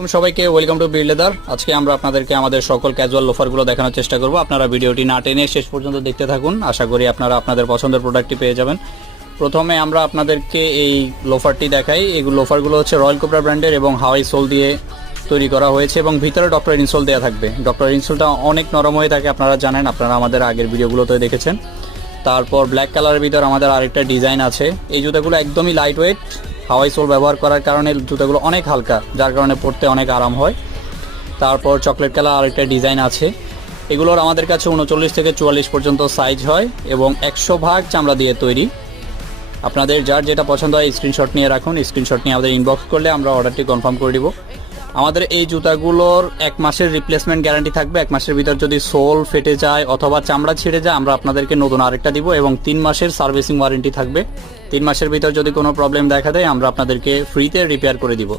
আসসালামু সবাইকে welcome to build leather. আজকে আমরা আপনাদেরকে আমাদের সকল ক্যাজুয়াল লোফারগুলো দেখানোর চেষ্টা করব। আপনারা ভিডিওটি না টেনে শেষ পর্যন্ত দেখতে থাকুন। আশা করি আপনারা আপনাদের পছন্দের প্রোডাক্টটি পেয়ে যাবেন। প্রথমে আমরা আপনাদেরকে এই লোফারটি দেখাই। এই লোফারগুলো হচ্ছে রয়্যাল কোবরা ব্র্যান্ডের এবং হাওয়াই সোল দিয়ে তৈরি করা হয়েছে এবং ভিতরে ডক্টর ইনসোল দেওয়া থাকবে। ডক্টর ইনসোলটা অনেক নরম হয়ে থাকে, আপনারা জানেন, আপনারা আমাদের আগের ভিডিওগুলোতে দেখেছেন। তারপর ব্ল্যাক কালারের ভিতর আমাদের আরেকটা ডিজাইন আছে। এই জুতাগুলো একদমই লাইট ওয়েট, হাওয়াই সোল ব্যবহার করার কারণে জুতাগুলো অনেক হালকা, যার কারণে পরতে অনেক আরাম হয়। তারপর চকলেট কালার আরেকটা ডিজাইন আছে। এগুলোর আমাদের কাছে 39 থেকে 44 পর্যন্ত সাইজ হয় এবং 100 ভাগ চামড়া দিয়ে তৈরি। আপনাদের যার যেটা পছন্দ হয় স্ক্রিনশট নিয়ে রাখুন। স্ক্রিনশট নিয়ে আমাদের ইনবক্স করলে আমরা অর্ডারটি কনফার্ম করে দিব। আমাদের এই জুতাগুলোর 1 মাসের রিপ্লেসমেন্ট গ্যারান্টি থাকবে। 1 মাসের ভিতর যদি সোল ফেটে যায় অথবা চামড়া ছিঁড়ে যায় আমরা আপনাদেরকে নতুন আরেকটা দিব এবং 3 মাসের সার্ভিসিং ওয়ারেন্টি থাকবে। 3 মাসের ভিতর যদি কোনো প্রবলেম দেখা দেয় আমরা আপনাদেরকে ফ্রিতে রিপেয়ার করে দিব।